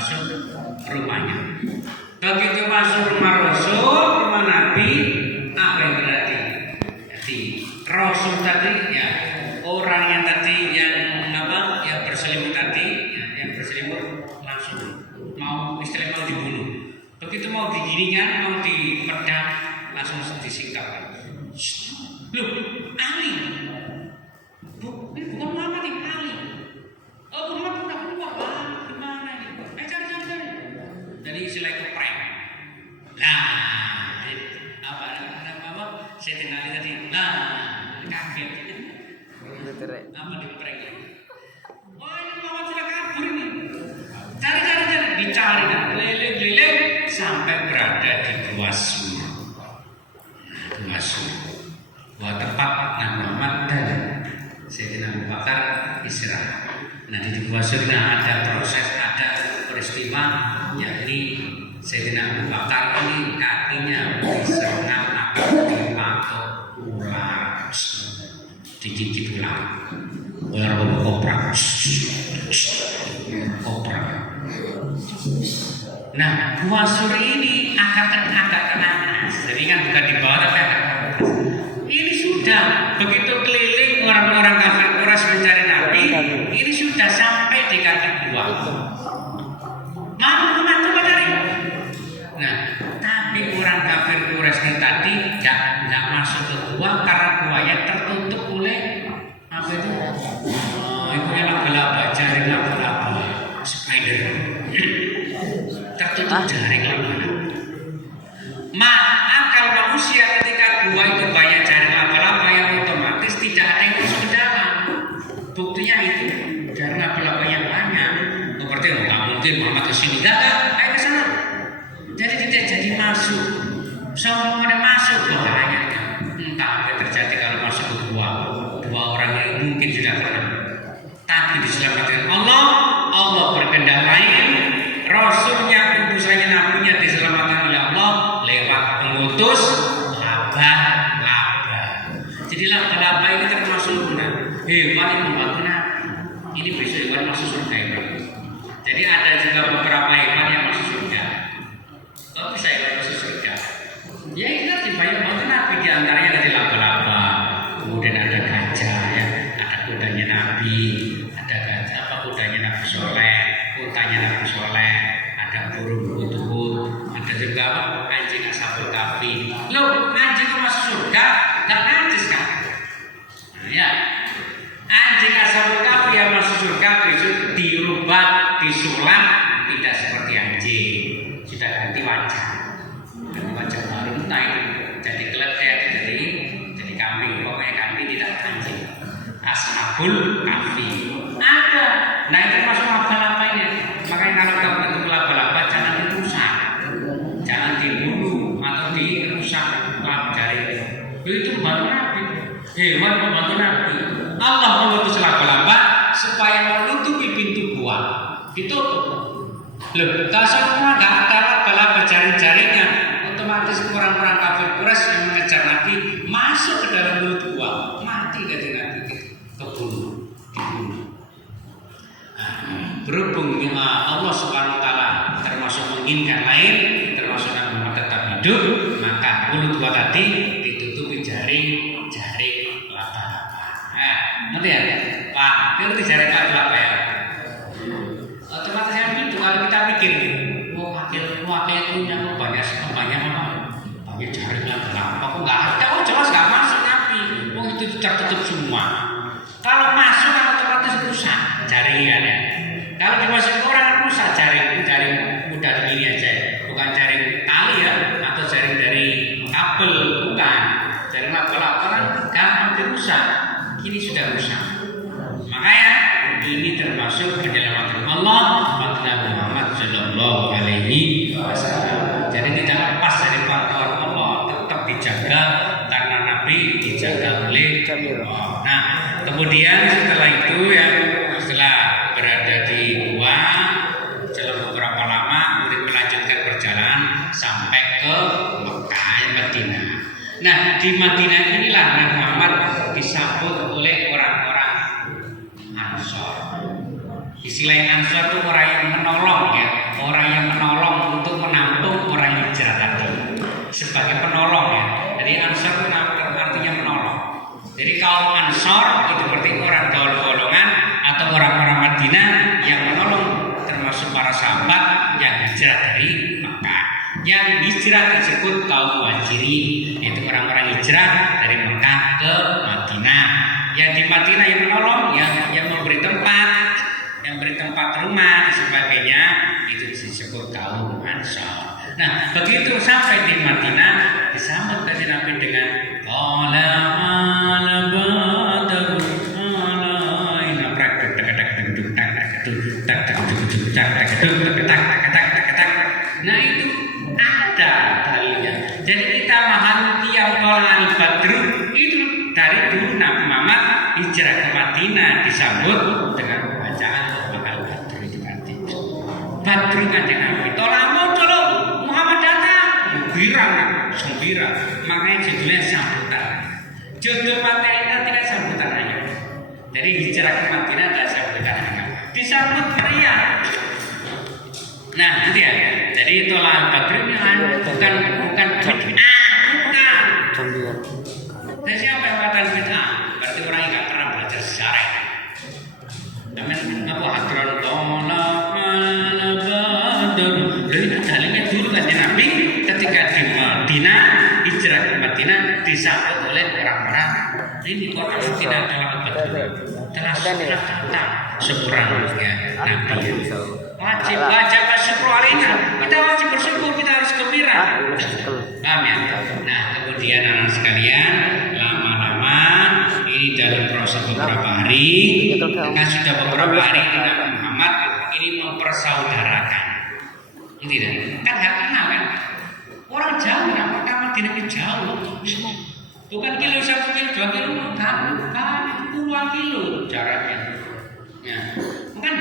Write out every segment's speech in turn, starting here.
masuk rumahnya. Begitu masuk rumah Rasul, rumah Nabi, apa yang terjadi? Jadi Rasul tadi ya, orang yang tadi yang berselimut tadi, ya, yang berselimut langsung mau istilahnya mau dibunuh. Begitu mau diginikan, mau dipedang, langsung disingkapkan. Loh, Ali. Ini bukan Muhammad ini, Ali. Oh, Muhammad udah keluar, gimana ini? Cari. Jadi istilah itu prank. Nah, apa? Saya Ali tadi. Nah, kaget. Apa di prank? Wah, ini Muhammad sudah kabur ini. Cari. Dicari, keliling sampai berada di Gua Sur. Gua Sur. Gua tempat Nabi Muhammad dan Sayyidina Abu Bakar istirahat. Nah di Gua Sur ada proses, ada peristiwa, yakni Sayyidina Abu Bakar ini kakinya diserang akan dipatok ular, digigit ular koprak. Nah Gua Sur ini agak kenanas, jadi kan bukan di bawah tapi agak kenanas. Ini sudah begitu keliling orang-orang kafir Quraisy mencari Nabi, ini sudah sampai di kaki gua. Mau mencari. Nah, tapi orang kafir Quraisy ini tadi nggak masuk ke gua karena guanya tertutup oleh apa itu? Itu yang laba-laba, jaring laba-laba, spider. Tertutup jaring laba-laba. Akal manusia ketika gua itu banyak jaring laba-laba yang otomatis tidak ada yang masuk ke dalam. Buktinya itu jaring laba-laba yang banyak. Berarti nggak mungkin Muhammad ke sini, nggak, ayo ke sana. Jadi tidak jadi masuk. Semuanya masuk bahayanya. Entah apa yang terjadi kalau masuk ke gua. Dua orang yang mungkin sudah pernah, tapi diselamatkan Allah berkehendak lain. Rasulnya, utusannya, nabinya diselamatkan oleh Allah lewat pengutus laba-laba. Jadi laba-laba ini termasuk hewan yang membantu Nabi. Ini bisa hewan masuk surga hewan. Jadi ada juga beberapa hewan yang masuk surga. Kok bisa hewan masuk surga? Ya itu dibayar bantu Nabi, di antaranya dari laba-laba. Kemudian ada gajah, ya, ada kudanya Nabi, ada gajah apa kudanya Nabi Soleh, untanya Nabi Soleh, ada burung hut-hut, ada juga apa anjing Ashabul Kahfi. Loh, anjing kok masuk surga? Nggak najis kan? Nah, ya, anjing Ashabul Kahfi yang masuk surga besok dirubah, disulap tidak seperti anjing, sudah ganti wajah, ganti wajah baru, entah itu jadi keledai, jadi kambing, pokoknya kambing tidak anjing. Ashabul Kahfi ada. Nah itu masuk laba-laba ini. Makanya kalau kamu ketemu laba-laba jangan dirusak, jangan dibunuh atau dirusak jaring. Itu membantu Nabi, hewan membantu Nabi. Allah mengutus laba-laba supaya menutupi pintu gua, ditutup. Loh, kalau semua nggak ada laba-laba jaring-jaringnya, otomatis orang-orang kafir Quraisy yang mengejar Nabi masuk ke dalam mulut gua, mati kata Nabi, kebunuh, dibunuh. Berhubung Allah Subhanahu wa taala termasuk menginginkan lain, termasuk Nabi Muhammad tetap hidup, maka mulut gua tadi ditutupi jaring laba-laba. Nanti ya, Pak, itu jaring laba-laba ya. Otomatis yang itu kalau kita pikir, wakil punya banyak apa? Banyak jaring laba-laba, kok nggak ada? Oh jelas nggak masuk Nabi. Oh itu tertutup semua. Kalau masuk kan otomatis rusak jaringannya. Kalau dimasukin orang rusak jaring mudah begini aja, bukan jaring tali ya, atau jaring dari kabel, bukan. Jaring laba-laba kan gampang dirusak. Ini sudah rusak. Makanya ini termasuk penyelamatan Allah Nabi Muhammad Shallallahu Alaihi Wasallam. Jadi tidak lepas dari pantauan Allah, tetap dijaga karena Nabi dijaga oleh Allah. Nah, kemudian setelah itu ya, setelah berada di gua selama beberapa lama, kemudian melanjutkan perjalanan sampai ke Mekah, Madinah. Nah, di Madinah inilah Nabi Muhammad disambut oleh orang-orang Ansor. Istilah Ansor itu orang yang menolong ya, Jadi kaum Ansor itu berarti orang golongan atau orang-orang Madinah yang menolong termasuk para sahabat yang hijrah dari Mekah. Yang hijrah disebut kaum Muhajirin, yaitu orang-orang hijrah dari Mekah ke Madinah. Yang di Madinah yang menolong, yang memberi tempat, yang beri tempat rumah dan sebagainya, itu disebut kaum Ansor. Nah, begitu sampai di Madinah disambut kanjeng Nabi dengan qala nah itu ada dalilnya. Jadi kita memahami tiap qala al-badru itu dari dulu Nabi Muhammad hijrah ke Madinah disambut dengan bacaan al-badru itu arti badru kanjeng Nabi tolong Muhammad datang gembira makanya judulnya sambutan. Judul materinya tidak sambutan aja. Jadi hijrah ke Madinah ada sambutan aja. Disambut meriah. Nah, itu ya. Jadi tolak badrun bukan bukan. Jadi siapa yang mengatakan bid'ah? Berarti orang yang nggak pernah belajar sejarah. Namun apa hadron tolak badrun? Lalu dalilnya dulu kan Nabi ketika di Madinah hijrah ke Madinah disambut oleh orang-orang ini orang Madinah dalam badrun telah datang sekurang-kurangnya Nabi. Wajib bersyukur alina. Kita wajib bersyukur, kita harus gembira. Paham ya? Nah, kemudian anak sekalian, lama-lama ini dalam proses beberapa hari, kan sudah beberapa hari ini Nabi Muhammad ini mempersaudarakan. Ini kan nggak kenal kan? Orang jauh, Mekah Madinah jauh. Bukan kilo 1 kilo 2 kilo, bukan puluhan kilo jaraknya. Ya. Kan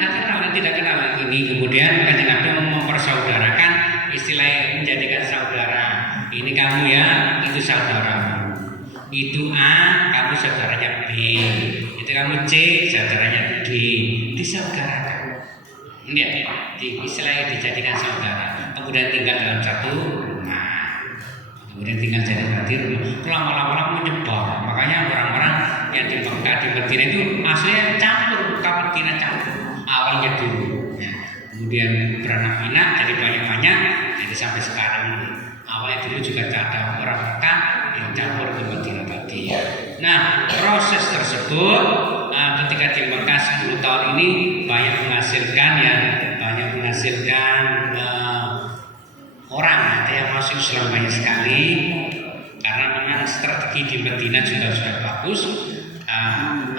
tidak kenal ini kemudian kanjeng Nabi mempersaudarakan istilah menjadikan saudara. Ini kamu ya, itu saudara. Itu A, kamu saudaranya B. Itu kamu C, saudaranya D. Disaudarakan. Ini ya, istilahnya dijadikan saudara. Kemudian tinggal dalam satu rumah. Kemudian tinggal jadi berarti lama-lama menyebar. Makanya orang-orang yang di Mekah di Madinah itu aslinya campur, bukan Madinah campur. Awalnya dulu, ya. Kemudian beranak pinak jadi banyak-banyak, jadi sampai sekarang. Awalnya dulu juga ada orang Mekah yang campur ke Madinah tadi. Ya. Nah, proses tersebut ketika di Mekah 10 tahun ini banyak menghasilkan orang ada yang masuk Islam banyak sekali karena memang strategi di Madinah juga sudah bagus.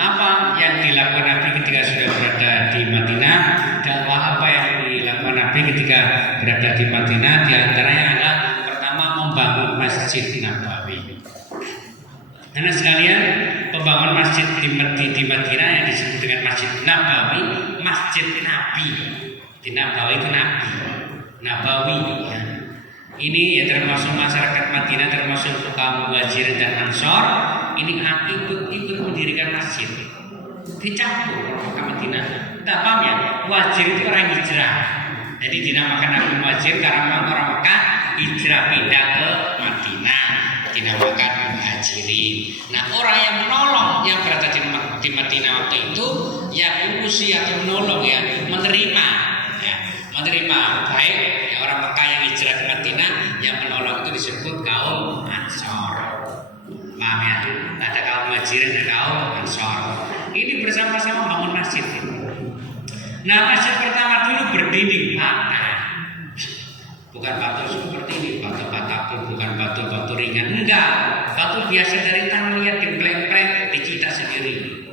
Apa yang dilakukan Nabi ketika sudah berada di Madinah, dakwah apa yang dilakukan Nabi ketika berada di Madinah, diantaranya adalah pertama membangun Masjid Nabawi. Karena sekalian pembangunan masjid di Madinah yang disebut dengan Masjid Nabawi, Masjid Nabi. Di Nabawi itu Nabawi. Ya. Ini ya termasuk masyarakat Madinah, termasuk kaum Muhajirin dan Ansor. Ini ikut mendirikan masjid. Dicampur ke Madinah. Enggak paham ya? Muhajir itu orang hijrah. Jadi dinamakan Nabi Muhajir karena memang orang Mekah hijrah pindah ke Madinah. Dinamakan Muhajirin. Nah, orang yang menolong yang berada di Madinah waktu itu yang usia atau menolong ya, menerima baik ya, orang Mekah yang hijrah ke Madinah yang menolong itu disebut kaum Ansor. Paham ya? Ada kaum Muhajirin dan kaum Ansor. Ini bersama-sama bangun masjid. Nah, masjid pertama dulu berdinding bata. Bukan batu seperti ini, batu batapun, bukan batu ringan, enggak. Batu biasa dari tanah liat diplek-plek, dicita sendiri.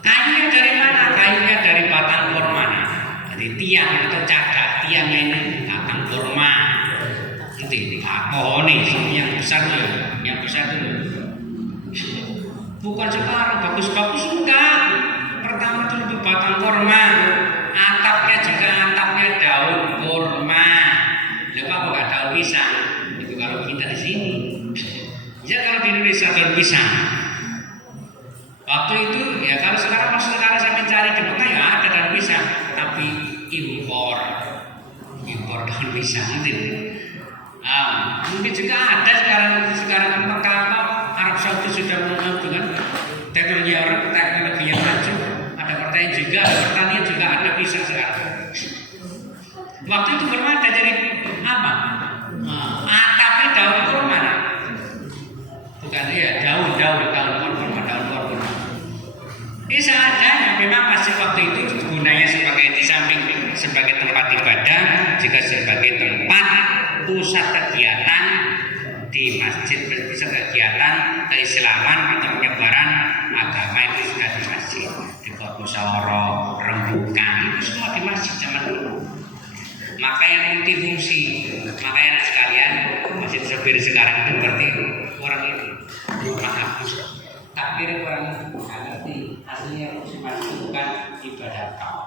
Kayunya dari mana? Kayunya dari batang kurma. Jadi tiang atau cagak tiangnya ini batang kurma. Nanti pohon yang besar dulu. Bukan sekarang bagus-bagus enggak. Pertama dulu batang kurma. Atapnya juga atapnya daun kurma. Lupa bukan daun pisang. Itu kalau kita di sini. Ya kalau di Indonesia daun pisang. Waktu itu ya kalau sekarang saya mencari di Mekah ya ada daun pisang, tapi impor daun pisang itu. Mungkin juga ada sekarang di Mekah Arab Saudi sudah dengan teknologi yang maju, ada pertanian juga, ada bisa sekarang. Waktu itu bermata jadi apa? Atapnya daun kurma, bukan ya daun kurma. Ini seadanya, memang pasti waktu itu gunanya sebagai di samping sebagai tempat ibadah, juga sebagai tempat pusat kegiatan di masjid, pusat kegiatan keislaman atau penyebaran agama itu sudah di masjid, dibuat musyawarah, rembukan, itu semua di masjid zaman dulu. Maka yang multifungsi, makanya anak sekalian, masjid Sabir sekarang itu berarti orang itu maaf, takbir orang itu ngerti aslinya fungsi masjid bukan ibadah kau.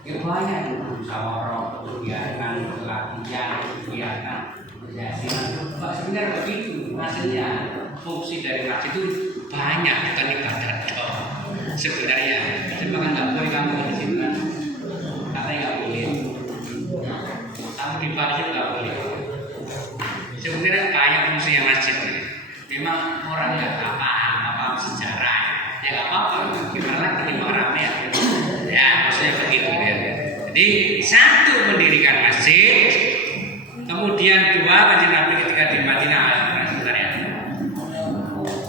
Ya banyak itu musyawarah, kegiatan, latihan, kegiatan, kegiatan. Sebenarnya begitu, aslinya fungsi dari masjid itu banyak, bukan ibadah kau. Sebenarnya, cuma kan nggak boleh kamu di sini kan, katanya nggak boleh. Kamu di masjid nggak boleh. Sebenarnya banyak fungsinya masjid. Memang orang nggak paham sejarah, ya nggak apa-apa. Gimana lagi mau rame ya, maksudnya begitu ya. Jadi satu mendirikan masjid, kemudian dua kanjeng Nabi ketika di Madinah, sebenarnya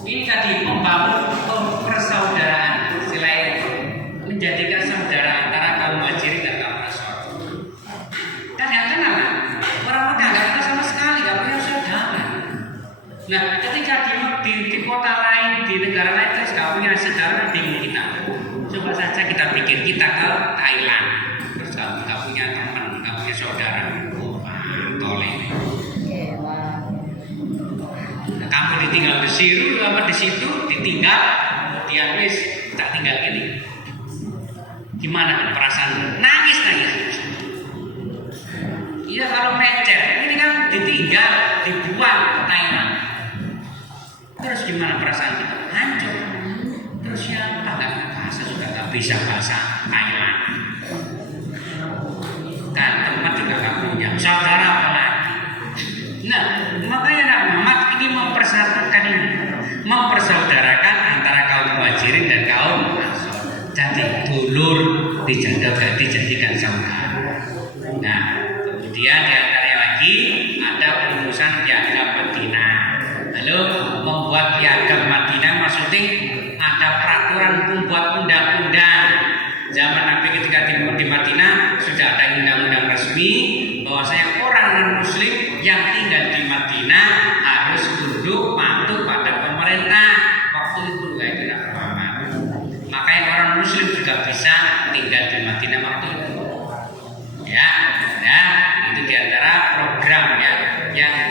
ini tadi membangun persaudaraan, selain menjadikan saudara antara kaum Muhajirin dan kaum Ansor. Dan yang kenal orang Mekah nggak kenal sama sekali, nggak punya saudara. Nah, ketika di kota lain, di negara lain terus nggak punya saudara, bingung kita. Coba saja kita pikir kita ke Thailand, terus nggak punya teman, nggak punya saudara, toleh. Nah, kamu ditinggal di situ, apa di situ ditinggal, kemudian wis tak tinggal ini. Gimana perasaan? Nangis. Iya kalau mecer, ini kan ditinggal, dibuang ke Thailand. Terus gimana perasaan kita? Hancur. Terus siapa nggak bahasa sudah nggak bisa bahasa Thailand. Dan tempat juga nggak punya saudara apalagi. Nah, makanya Nabi Muhammad ini mempersatukan ini, mempersaudarakan antara kaum Muhajirin dan kaum Ansor. Jadi dulur dijadikan saudara. Nah, kemudian diantaranya lagi ada perumusan piagam Madinah. Lalu membuat piagam Madinah maksudnya ada peraturan membuat undang-undang. Zaman Nabi ketika di Madinah sudah ada undang-undang resmi bahwasanya orang non-muslim yang tinggal di Madinah harus tunduk patuh pada pemerintah. Waktu itu itu Nabi Muhammad. Makanya orang muslim juga bisa tinggal di Madinah waktu itu. Ya, itu diantara program yang